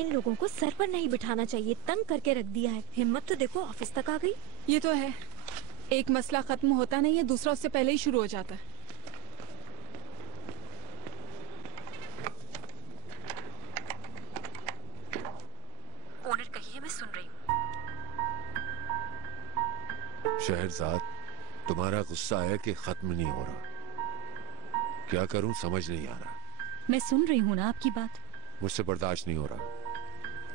इन लोगों को सर पर नहीं बिठाना चाहिए, तंग करके रख दिया है। हिम्मत तो देखो, ऑफिस तक आ गई। ये तो है, एक मसला खत्म होता नहीं है, दूसरा उससे पहले ही शुरू हो जाता है। ओनर कहिए, मैं सुन रही हूँ। शहरजाद, तुम्हारा गुस्सा है कि खत्म नहीं हो रहा। क्या करूं समझ नहीं आ रहा। मैं सुन रही हूँ ना आपकी बात। मुझसे बर्दाश्त नहीं हो रहा।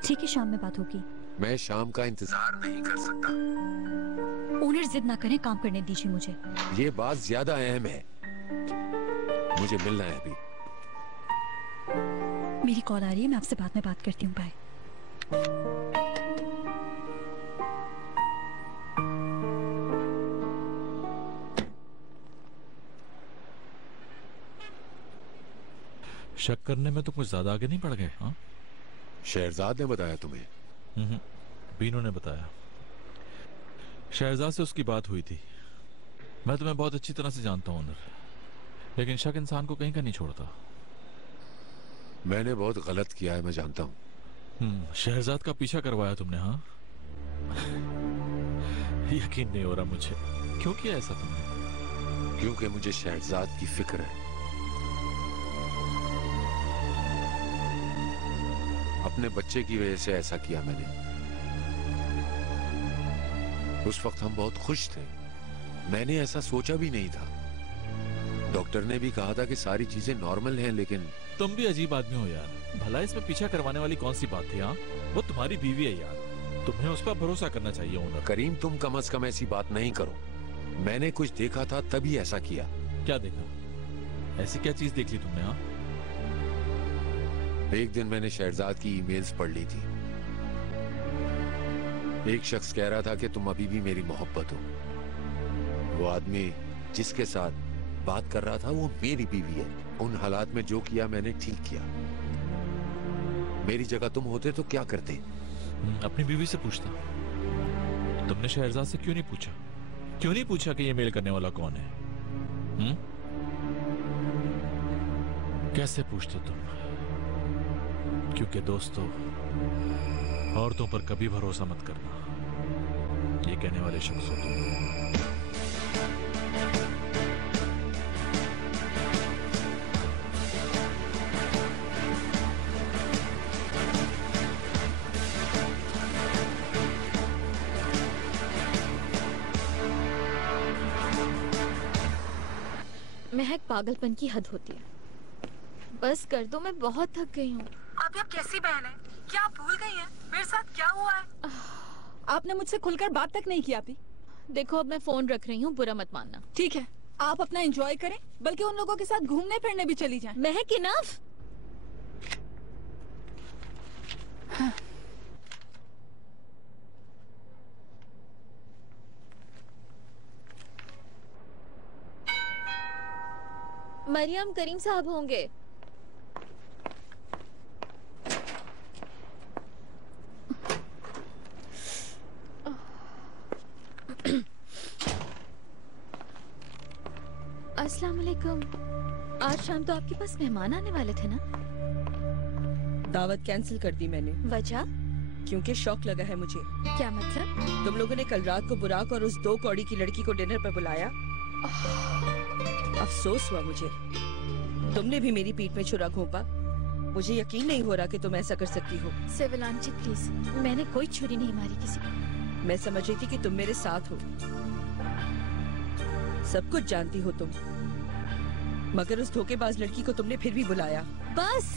ठीक है, शाम में बात होगी। मैं शाम का इंतजार नहीं कर सकता। ओनर जिद ना करें, काम करने दीजिए मुझे। ये बात ज्यादा अहम है, मुझे मिलना है अभी। मेरी कॉल आ रही है, मैं आपसे बाद में बात करती हूँ। बाय। शक करने में तो कुछ ज्यादा आगे नहीं बढ़ गए? हाँ, शहरजाद ने बताया तुम्हें? बीनू ने बताया। शहरजाद से उसकी बात हुई थी। मैं तुम्हें बहुत अच्छी तरह से जानता हूं ओनर, लेकिन शक इंसान को कहीं का नहीं छोड़ता। मैंने बहुत गलत किया है, मैं जानता हूँ। शहरजाद का पीछा करवाया तुमने? हाँ, यकीन नहीं हो रहा मुझे। क्यों किया ऐसा तुमने? क्योंकि मुझे शहरजाद की फिक्र है। अपने बच्चे की वजह से ऐसा किया मैंने। उस वक्त हम बहुत खुश थे, मैंने ऐसा सोचा भी नहीं था। डॉक्टर ने भी कहा था कि सारी चीजें नॉर्मल हैं, लेकिन तुम भी अजीब आदमी हो यार। भला इसमें पीछा करवाने वाली कौन सी बात थी? हाँ, वो तुम्हारी बीवी है यार, तुम्हें उस पर भरोसा करना चाहिए ओनर। करीम, तुम कम से कम ऐसी बात नहीं करो। मैंने कुछ देखा था तभी ऐसा किया। क्या देखा? ऐसी क्या चीज देख ली तुमने? हाँ, एक दिन मैंने शहरजाद की ईमेल्स पढ़ ली थी। एक शख्स कह रहा था कि तुम अभी भी मेरी मोहब्बत हो। वो आदमी जिसके साथ बात कर रहा था वो मेरी बीवी है। उन हालात में जो किया मैंने ठीक किया। मेरी जगह तुम होते तो क्या करते? अपनी बीवी से पूछता। तुमने शहरजाद से क्यों नहीं पूछा? क्यों नहीं पूछा कि ये मेल करने वाला कौन है? कैसे पूछते तुम? क्योंकि दोस्तों, औरतों पर कभी भरोसा मत करना, ये कहने वाले शख्स हो तुम। महक, पागलपन की हद होती है। बस कर दो, मैं बहुत थक गई हूँ। अभी आप कैसी बहन है? क्या आप भूल गई हैं मेरे साथ क्या हुआ है? आपने मुझसे खुलकर बात तक नहीं किया अभी। देखो, अब मैं फोन रख रही हूँ, बुरा मत मानना। ठीक है, आप अपना एंजॉय करें, बल्कि उन लोगों के साथ घूमने फिरने भी चली जाएं। महक, इनफ। हाँ। मरियम, करीम साहब होंगे। अस्सलाम वालेकुम। आज शाम तो आपके पास मेहमान आने वाले थे ना? दावत कैंसिल कर दी मैंने। वजह? क्योंकि शौक लगा है मुझे। क्या मतलब? तुम लोगों ने कल रात को बुराक और उस 2 कौड़ी की लड़की को डिनर पर बुलाया। अफसोस हुआ मुझे। तुमने भी मेरी पीठ में छुरा घोंपा। मुझे यकीन नहीं हो रहा कि तुम ऐसा कर सकती हो। सिविल आंटी प्लीज, मैंने कोई छुरी नहीं मारी किसी को। मैं समझ रही थी कि तुम मेरे साथ हो, सब कुछ जानती हो तुम, मगर उस धोखेबाज लड़की को तुमने फिर भी बुलाया। बस,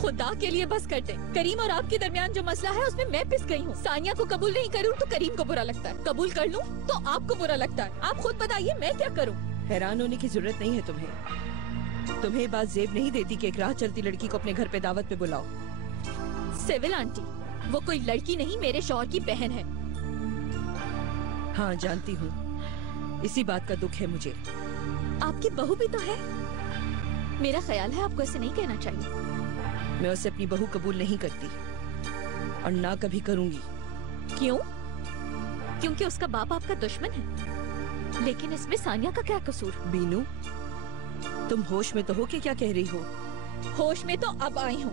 खुदा के लिए बस कर दे। करीम और आपके दरमियान जो मसला है उसमें मैं पिस गई हूँ। सानिया को कबूल नहीं करूँ तो करीम को बुरा लगता है, कबूल कर लूँ तो आपको बुरा लगता है। आप खुद बताइए मैं क्या करूँ? हैरान होने की जरूरत नहीं है तुम्हें। तुम्हें बात जेब नहीं देती कि एक राह चलती लड़की को अपने घर पे दावत पे बुलाओ। सिविल आंटी, वो कोई लड़की नहीं, मेरे शौहर की बहन है। हाँ जानती हूँ, इसी बात का दुख है मुझे। आपकी बहू भी तो है। मेरा ख्याल है आपको ऐसे नहीं कहना चाहिए। मैं उसे अपनी बहू कबूल नहीं करती और ना कभी करूंगी। क्यों? क्योंकि उसका बाप आपका दुश्मन है। लेकिन इसमें सानिया का क्या कसूर? बीनू, तुम होश में तो हो कि क्या कह रही हो? होश में तो अब आई हूँ।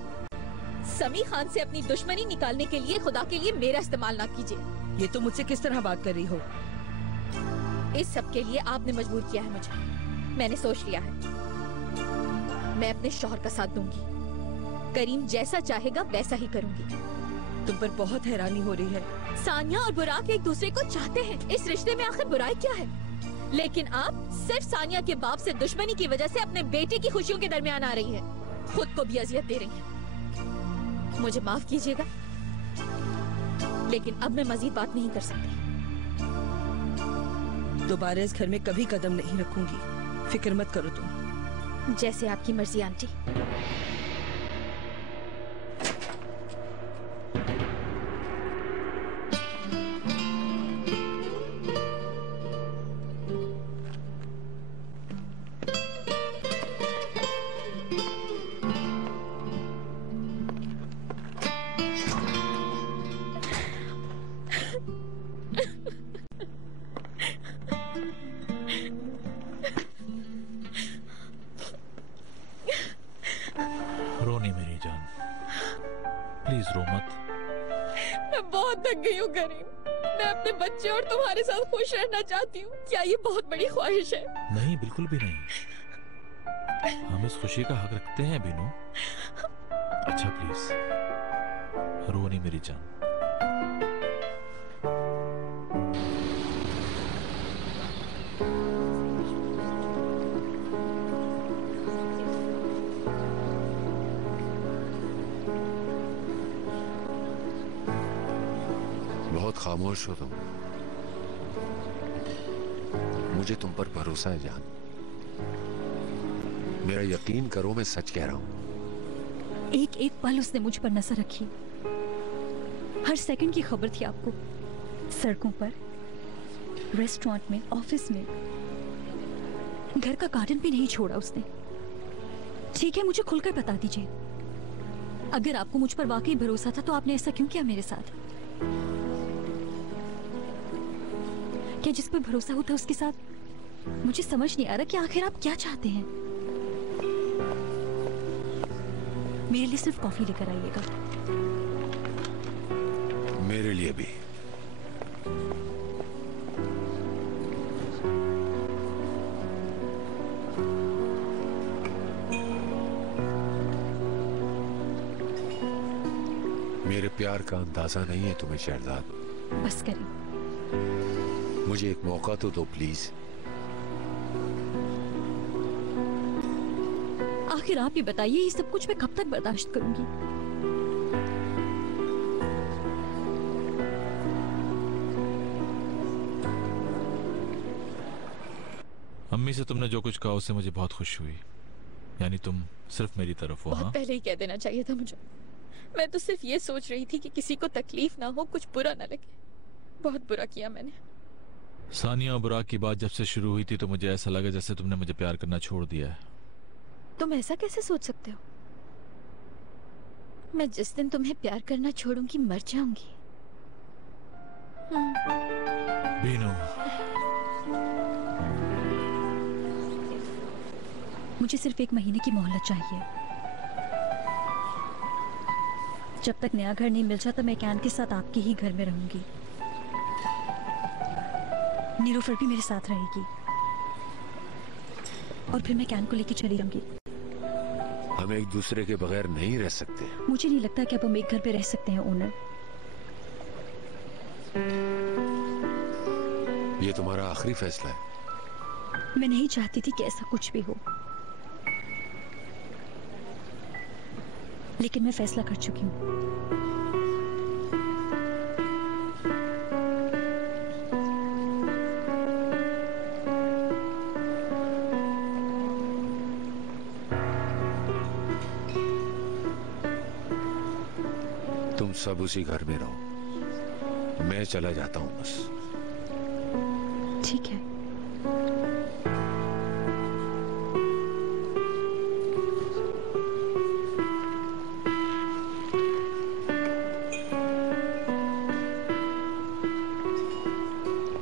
समी खान से अपनी दुश्मनी निकालने के लिए खुदा के लिए मेरा इस्तेमाल ना कीजिए। ये तो मुझसे किस तरह बात कर रही हो? इस सब के लिए आपने मजबूर किया है मुझे। मैंने सोच लिया है, मैं अपने शौहर का साथ दूंगी। करीम जैसा चाहेगा वैसा ही करूंगी। तुम पर बहुत हैरानी हो रही है। सानिया और बुराक एक दूसरे को चाहते हैं, इस रिश्ते में आखिर बुराई क्या है? लेकिन आप सिर्फ सानिया के बाप से दुश्मनी की वजह से अपने बेटे की खुशियों के दरमियान आ रही है, खुद को भी अजियत दे रही है। मुझे माफ कीजिएगा, लेकिन अब मैं मजीद बात नहीं कर सकती। दोबारा इस घर में कभी कदम नहीं रखूंगी, फिक्र मत करो तुम। जैसे आपकी मर्जी आंटी। रोनी मेरी जान, प्लीज रो मत। मैं बहुत थक गई हूँ करीम। मैं अपने बच्चे और तुम्हारे साथ खुश रहना चाहती हूँ। क्या ये बहुत बड़ी ख्वाहिश है? नहीं, बिल्कुल भी नहीं। हम इस खुशी का हक रखते हैं बीनू। अच्छा प्लीज रोनी मेरी जान। बहुत खामोश हो तुम। मुझे तुम पर भरोसा है जान। मेरा यकीन करो, मैं सच कह रहा हूं। एक एक पल उसने मुझ पर नजर रखी। हर सेकंड की खबर थी आपको। सड़कों पर, रेस्टोरेंट में, ऑफिस में, घर का गार्डन भी नहीं छोड़ा उसने। ठीक है, मुझे खुलकर बता दीजिए, अगर आपको मुझ पर वाकई भरोसा था तो आपने ऐसा क्यों किया मेरे साथ? क्या जिस पर भरोसा होता है उसके साथ? मुझे समझ नहीं आ रहा कि आखिर आप क्या चाहते हैं। मेरे लिए सिर्फ कॉफी लेकर आइएगा। मेरे लिए भी। मेरे प्यार का अंदाजा नहीं है तुम्हें शहजाद। बस करें। मुझे एक मौका तो दो प्लीज। आखिर आप ही बताइए, ये सब कुछ मैं कब तक बर्दाश्त करूंगी? अम्मी से तुमने जो कुछ कहा उससे मुझे बहुत खुशी हुई। यानी तुम सिर्फ मेरी तरफ हो। बहुत हाँ, पहले ही कह देना चाहिए था मुझे। मैं तो सिर्फ ये सोच रही थी कि किसी को तकलीफ ना हो, कुछ बुरा ना लगे। बहुत बुरा किया मैंने। सानिया और बुराक की बात जब से शुरू हुई थी तो मुझे ऐसा लगा जैसे तुमने मुझे प्यार करना छोड़ दिया है। तुम ऐसा कैसे सोच सकते हो? मैं जिस दिन तुम्हें प्यार करना छोड़ूंगी मर जाऊंगी। बीनू, मुझे सिर्फ 1 महीने की मोहलत चाहिए। जब तक नया घर नहीं मिल जाता मैं कैन के साथ आपके ही घर में रहूंगी। नीलोफर भी मेरे साथ रहेगी और फिर मैं कैन को लेकर चली जाऊंगी। हम एक दूसरे के बगैर नहीं रह सकते। मुझे नहीं लगता कि अब हम एक घर पे रह सकते हैं ओनर। ये तुम्हारा आखिरी फैसला है। मैं नहीं चाहती थी कि ऐसा कुछ भी हो, लेकिन मैं फैसला कर चुकी हूँ। तुम सब उसी घर में रहो, मैं चला जाता हूं बस। ठीक है।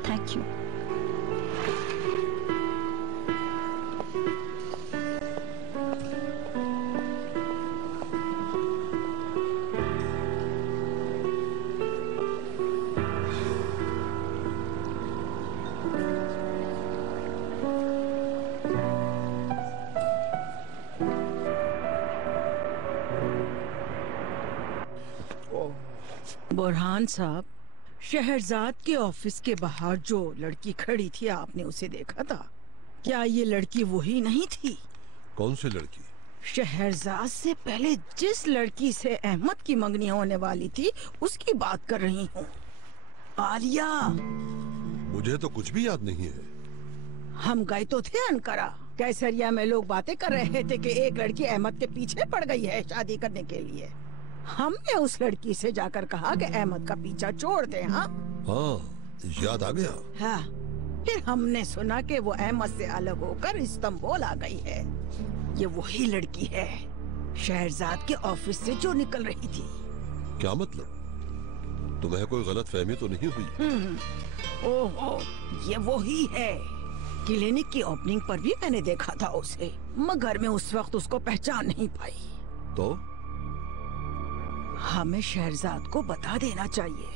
Thank you. बुरहान साहब, शहरजाद के ऑफिस के बाहर जो लड़की खड़ी थी, आपने उसे देखा था? क्या ये लड़की वही नहीं थी? कौन सी लड़की? शहरजाद से पहले जिस लड़की से अहमद की मंगनी होने वाली थी, उसकी बात कर रही हूँ। आलिया। मुझे तो कुछ भी याद नहीं है। हम गए तो थे अनकरा। कैसरिया में लोग बातें कर रहे थे कि एक लड़की अहमद के पीछे पड़ गई है शादी करने के लिए। हमने उस लड़की से जाकर कहा कि अहमद का पीछा छोड़ दे। हाँ याद आ गया। हाँ, फिर हमने सुना कि वो अहमद से अलग होकर इस्तांबुल आ गई है। ये वही लड़की है शहरजाद के ऑफिस से जो निकल रही थी। क्या मतलब? तुम्हें कोई गलत फहमी तो नहीं हुई? ओहो, ये वही है। क्लिनिक की ओपनिंग पर भी मैंने देखा था उसे, मगर मैं उस वक्त उसको पहचान नहीं पाई। तो हमें शहरजाद को बता देना चाहिए।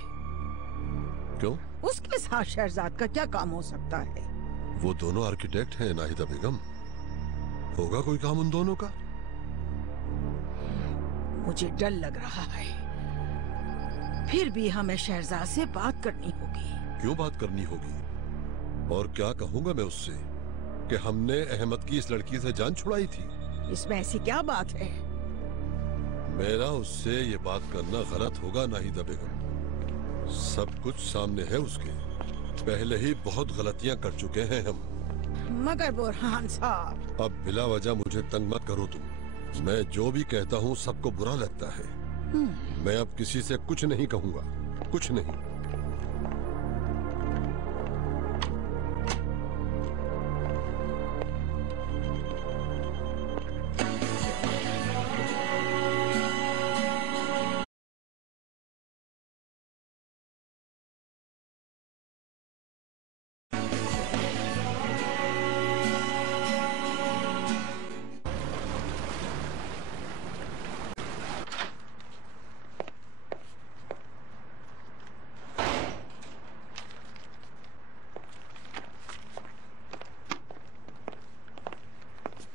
क्यों? उसके साथ शहरजाद का क्या काम हो सकता है? वो दोनों आर्किटेक्ट हैं नाहिदा बेगम। होगा कोई काम उन दोनों का? मुझे डर लग रहा है। फिर भी हमें शहरजाद से बात करनी होगी। क्यों बात करनी होगी? और क्या कहूंगा मैं उससे कि हमने अहमद की इस लड़की से जान छुड़ाई थी? इसमें ऐसी क्या बात है? मेरा उससे ये बात करना गलत होगा नाहिदा बेगम। सब कुछ सामने है उसके। पहले ही बहुत गलतियां कर चुके हैं हम। मगर बुरहान साहब, अब बिला वजह मुझे तंग मत करो तुम। मैं जो भी कहता हूँ सबको बुरा लगता है। मैं अब किसी से कुछ नहीं कहूँगा, कुछ नहीं।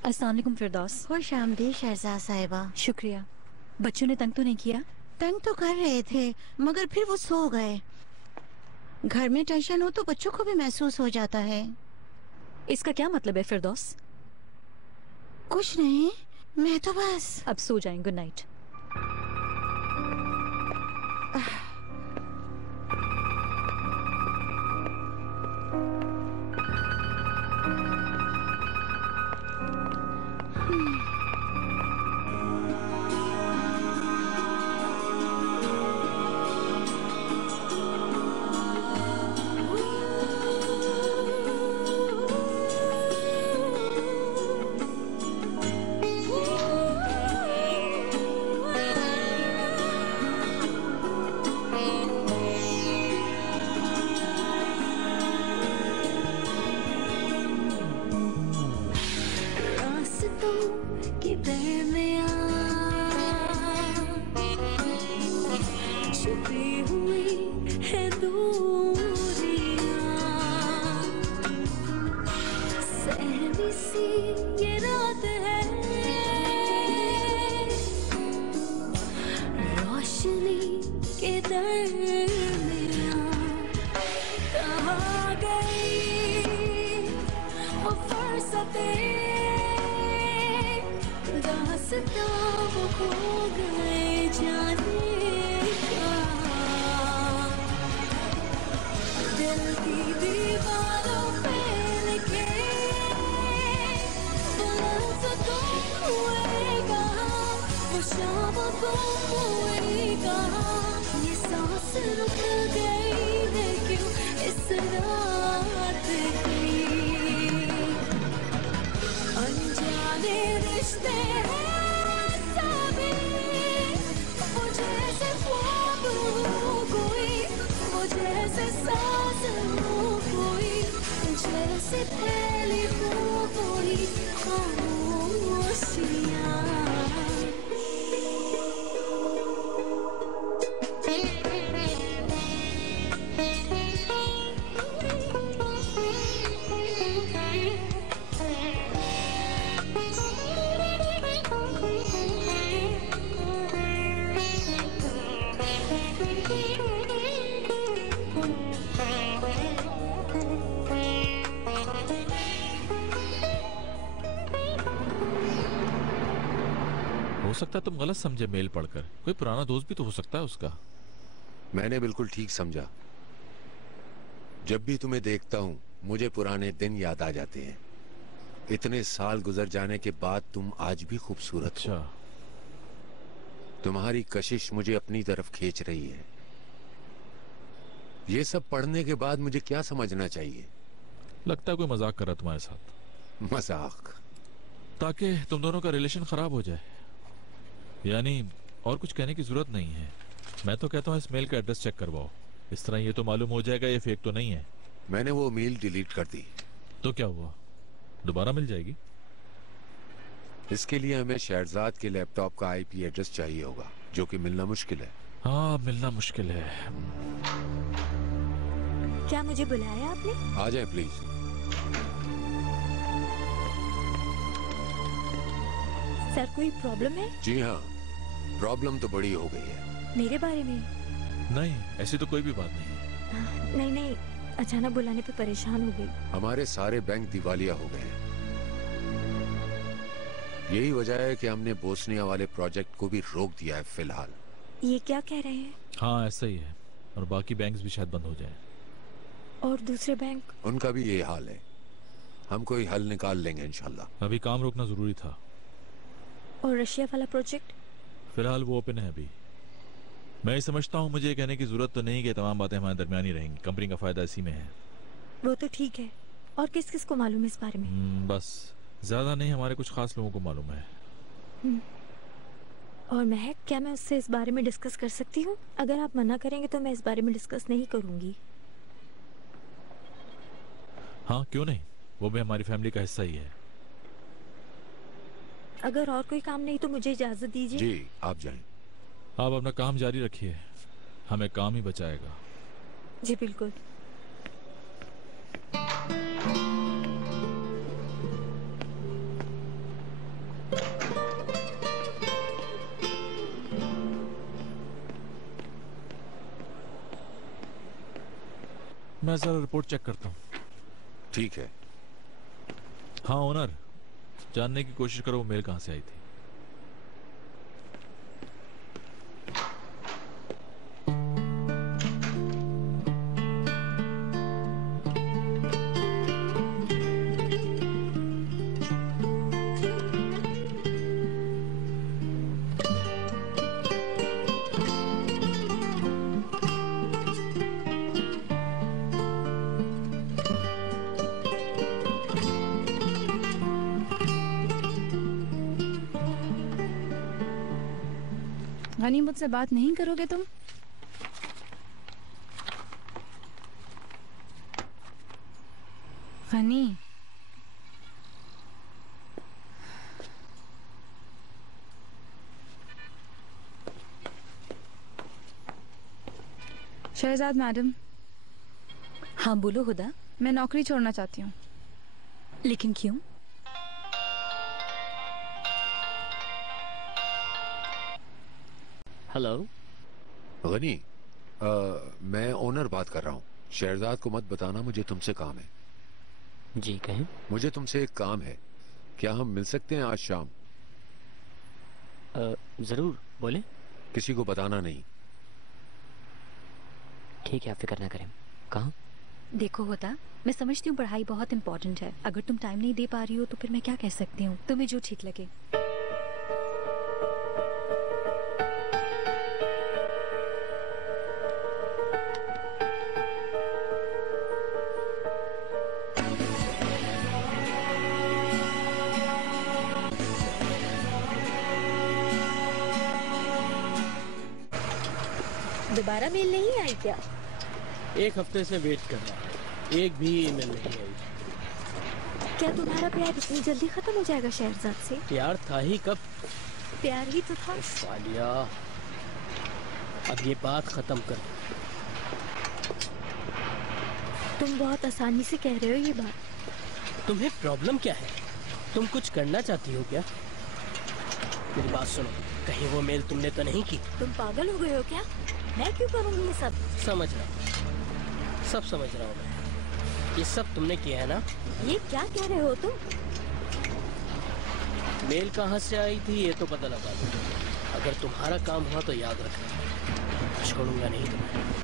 अस्सलाम वालेकुम फिरदौस। खुश आमदीद शहजाद साहिबा। शुक्रिया। बच्चों ने तंग तो नहीं किया? तंग तो कर रहे थे मगर फिर वो सो गए। घर में टेंशन हो तो बच्चों को भी महसूस हो जाता है। इसका क्या मतलब है फिरदौस? कुछ नहीं, मैं तो बस। अब सो जाएं। Good night. Thank you. हो सकता है तुम गलत समझे मेल पढ़कर, कोई पुराना दोस्त भी तो हो सकता है उसका। मैंने बिल्कुल ठीक समझा। जब भी तुम्हें देखता हूँ मुझे पुराने दिन याद आ जाते हैं। इतने साल गुजर जाने के बाद तुम आज भी खूबसूरत हो। तुम्हारी कशिश मुझे अपनी तरफ खींच रही है। ये सब पढ़ने के बाद मुझे क्या समझना चाहिए? लगता है कोई मजाक कर रहा है तुम्हारे साथ। मजाक? ताकि तुम दोनों का रिलेशन खराब हो जाए। यानी और कुछ कहने की जरूरत नहीं है। मैं तो कहता हूँ इस मेल का एड्रेस चेक करवाओ। इस तरह ये तो मालूम हो जाएगा ये फेक तो नहीं है। मैंने वो मेल डिलीट कर दी। तो क्या हुआ, दोबारा मिल जाएगी? इसके लिए हमें शहरजाद के लैपटॉप का आईपी एड्रेस चाहिए होगा, जो कि मिलना मुश्किल है। हाँ, मिलना मुश्किल है। क्या मुझे बुलाया आपने? आ जाए प्लीज। सर कोई प्रॉब्लम है? जी हाँ, प्रॉब्लम तो बड़ी हो गई है। मेरे बारे में? नहीं, ऐसी तो कोई भी बात नहीं। नहीं, अचानक बुलाने पे परेशान हो गई। हमारे सारे बैंक दिवालिया हो गए हैं। यही वजह है कि हमने बोस्निया वाले प्रोजेक्ट को भी रोक दिया है फिलहाल। ये क्या कह रहे हैं? हाँ ऐसा ही है, और बाकी बैंक्स भी शायद बंद हो जाए। और दूसरे बैंक? उनका भी यही हाल है। हम कोई हल निकाल लेंगे इंशाल्लाह। अभी काम रोकना जरूरी था। और रशिया वाला प्रोजेक्ट? फिलहाल वो ओपन है अभी। मैं ये समझता हूँ मुझे कहने की जरूरत तो नहीं कि तमाम बातें हमारे दरमियान ही रहेंगी। कंपनी का फायदा इसी में है। वो तो ठीक है, और किस किस को मालूम है इस बारे में? बस ज्यादा नहीं, हमारे कुछ खास लोगों को मालूम है। और महक, क्या मैं उससे इस बारे में डिस्कस कर सकती हूँ? अगर आप मना करेंगे तो मैं इस बारे में डिस्कस नहीं करूंगी। हाँ क्यों नहीं, वो भी हमारी फैमिली का हिस्सा ही है। अगर और कोई काम नहीं तो मुझे इजाजत दीजिए। जी आप जाएं। आप अपना काम जारी रखिए, हमें काम ही बचाएगा। जी बिल्कुल। मैं जरा रिपोर्ट चेक करता हूँ। ठीक है। हाँ ओनर, जानने की कोशिश करो वो मेल कहाँ से आई थी। गनी, मुझसे बात नहीं करोगे तुम? गनी, शहजाद मैडम। हाँ बोलो हुदा। मैं नौकरी छोड़ना चाहती हूँ। लेकिन क्यों? हेलो गनी, मैं ओनर बात कर रहा हूँ। शहजाद को मत बताना, मुझे तुमसे काम है। जी कहें। मुझे तुमसे एक काम है, क्या हम मिल सकते हैं आज शाम? जरूर, बोले। किसी को बताना नहीं। ठीक है, आप फिक्र ना करें। कहाँ? देखो होता, मैं समझती हूँ पढ़ाई बहुत इम्पोर्टेंट है। अगर तुम टाइम नहीं दे पा रही हो तो फिर मैं क्या कह सकती हूँ। तुम्हें जो ठीक लगे। दोबारा मेल नहीं आई क्या? एक हफ्ते से वेट कर रहा है, एक भी ईमेल नहीं आई। क्या तुम्हारा प्यार इतनी जल्दी खत्म हो जाएगा शहरजाद से? प्यार था ही कब? प्यार ही तो था। सालिया, अब ये बात खत्म कर। तुम बहुत आसानी से कह रहे हो ये बात। तुम्हें प्रॉब्लम क्या है? तुम कुछ करना चाहती हो क्या? मेरी बात सुनो, कहीं वो मेल तुमने तो नहीं की? तुम पागल हो गए हो क्या? मैं क्यों करूंगी ये सब? समझ रहा हूँ, सब समझ रहा हूँ मैं। ये सब तुमने किया है ना? ये क्या कह रहे हो तुम? मेल कहाँ से आई थी ये तो पता लगा लो। अगर तुम्हारा काम हुआ तो याद रखना, छोड़ूंगा नहीं तुम्हें।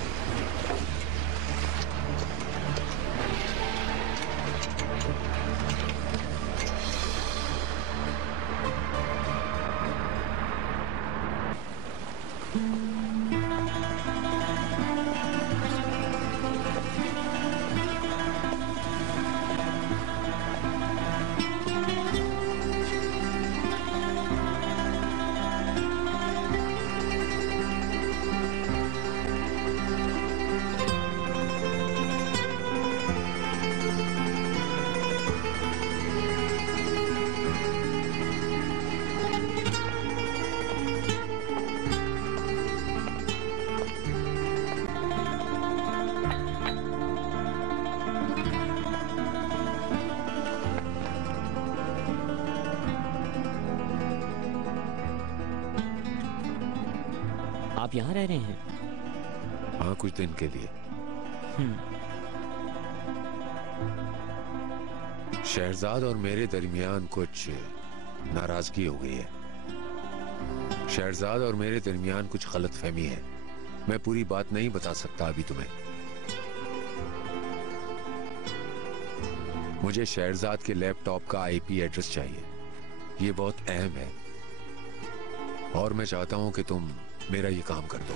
आप यहाँ रह रहे हैं? हाँ, कुछ दिन के लिए। शहरजाद और मेरे दरमियान कुछ नाराजगी हो गई है। शहरजाद और मेरे दरमियान कुछ गलतफहमी है। मैं पूरी बात नहीं बता सकता अभी तुम्हें। मुझे शहरजाद के लैपटॉप का आईपी एड्रेस चाहिए। ये बहुत अहम है और मैं चाहता हूं कि तुम मेरा ये काम कर दो।